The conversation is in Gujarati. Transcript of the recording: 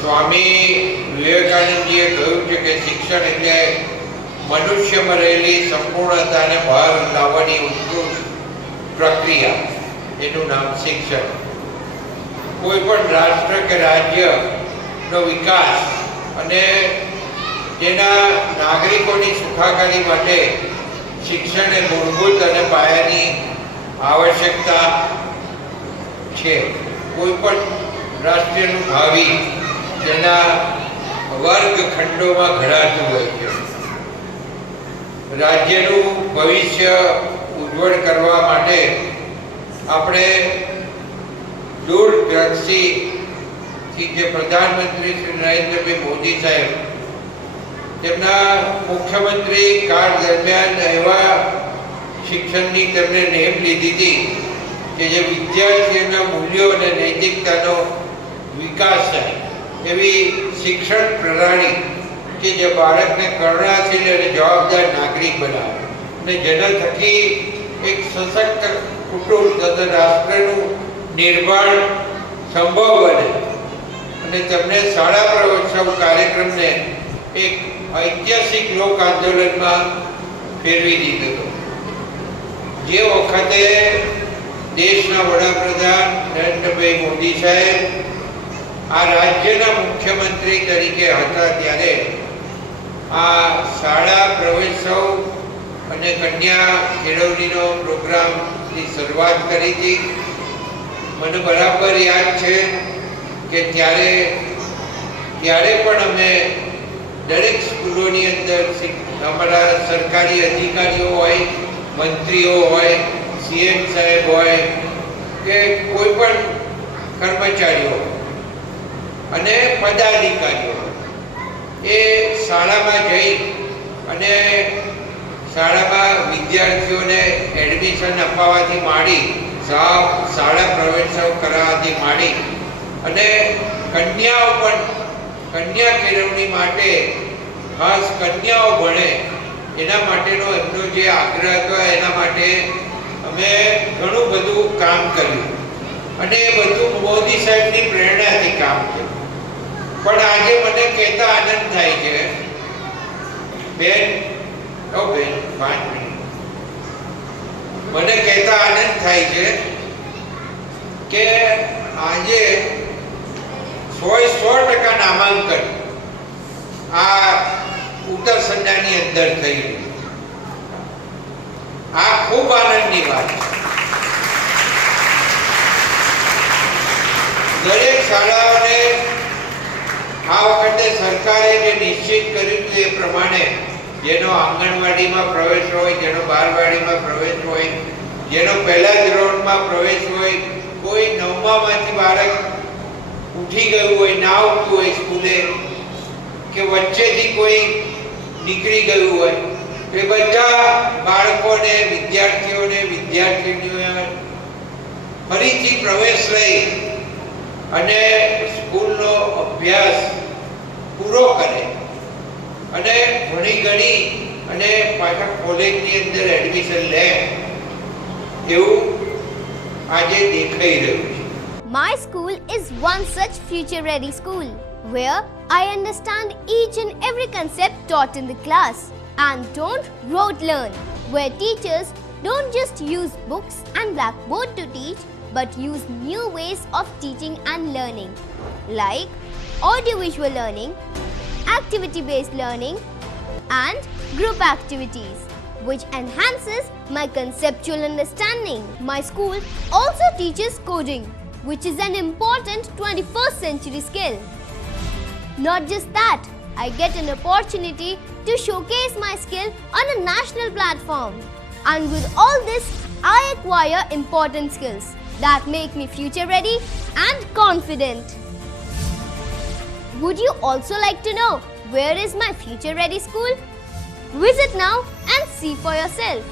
સ્વામી વિવેકાનંદજીએ કહ્યું છે કે શિક્ષણ એટલે મનુષ્યમાં રહેલી સંપૂર્ણતાને બહાર લાવવાની ઉત્કૃષ્ટ પ્રક્રિયા, એનું નામ શિક્ષણ. કોઈ પણ રાષ્ટ્ર કે રાજ્યનો વિકાસ અને તેના નાગરિકોની સુખાકારી માટે શિક્ષણ એ મૂળભૂત અને પાયાની આવશ્યકતા છે. કોઈ પણ રાષ્ટ્રનું ભાવિ તેના વર્ગખંડોમાં ઘડાતું હોય છે. રાજ્યનું ભવિષ્ય ઉજ્જવળ કરવા માટે આપણે દૂરદ્રષ્ટિથી જે પ્રધાનમંત્રી શ્રી નરેન્દ્રભાઈ મોદી સાહેબ તેમના મુખ્યમંત્રી કાળ દરમિયાન એવા શિક્ષણની તેમણે નેમ લીધી હતી કે જે વિદ્યાર્થીઓના મૂલ્યો અને નૈતિકતાનો વિકાસ થાય એવી શિક્ષણ પ્રણાલી કે જે બાળકને કર્ણશીલ અને જવાબદાર નાગરિક બનાવે અને જેના થકી એક સશક્ત કુટુંબ તથા રાષ્ટ્રનું નિર્માણ સંભવ બને. અને તેમણે શાળા પ્રવેશોત્સવ કાર્યક્રમને એક ઐતિહાસિક લોક આંદોલનમાં ફેરવી દીધો હતો. જે વખતે દેશના વડાપ્રધાન નરેન્દ્રભાઈ મોદી સાહેબ આ રાજ્યના મુખ્યમંત્રી તરીકે હતા ત્યારે આ શાળા પ્રવેશોત્સવ અને કન્યા કેળવણીનો પ્રોગ્રામની શરૂઆત કરી હતી. મને બરાબર યાદ છે કે ત્યારે પણ અમે દરેક સ્કૂલોની અંદર અમારા સરકારી અધિકારીઓ હોય, મંત્રીઓ હોય, સીએમ સાહેબ હોય કે કોઈ પણ કર્મચારીઓ અને પદાધિકારીઓ એ શાળામાં જઈ અને શાળામાં વિદ્યાર્થીઓને એડમિશન અપાવવાથી માંડી, શાળા પ્રવેશોત્સવ કરાવવાથી માંડી અને કન્યાઓ પણ કન્યા કેળવણી માટે ખાસ કન્યાઓ ભણે એના માટેનો એમનો જે આગ્રહ હતો એના માટે અમે ઘણું બધું કામ કર્યું અને એ બધું મોદી સાહેબની પ્રેરણાથી કામ કર્યું. પણ આજે મને કહેતા આનંદ થાય છે બેન, 5 મિનિટ, મને કહેતા આનંદ થાય છે કે આજે 100% નામાંકન આ ઉત્તરસંડાની અંદર થઈ રહ્યું. આ ખૂબ આનંદની વાત છે. દરેક શાળાઓને આ વખતે સરકારે જે નિશ્ચિત કર્યું એ પ્રમાણે જેનો આંગણવાડીમાં પ્રવેશ હોય, જેનો બારવાડીમાં પ્રવેશ હોય, જેનો પહેલા ધોરણમાં પ્રવેશ હોય, કોઈ 9માંથી બાળક ઉઠી ગયું હોય, ના ઉઠતું હોય સ્કૂલે કે વચ્ચેથી કોઈ નીકળી ગયું હોય, એ બધા બાળકોને, વિદ્યાર્થીઓને, વિદ્યાર્થીનીઓને ફરીથી પ્રવેશ લઈ અને સ્કૂલનો અભ્યાસ પૂરો કરે અને ભણી ગણી અને પાછા કોલેજની અંદર એડમિશન લે એવું આજે દેખાઈ રહ્યું છે. My school is one such future-ready school where I understand each and every concept taught in the class and don't rote learn, where teachers don't just use books and blackboard to teach but use new ways of teaching and learning like audiovisual learning, activity-based learning and group activities which enhances my conceptual understanding. My school also teaches coding, which is an important 21st century skill. Not just that, I get an opportunity to showcase my skill on a national platform. And with all this, I acquire important skills that make me future ready and confident. Would you also like to know where is my future ready school? Visit now and see for yourself.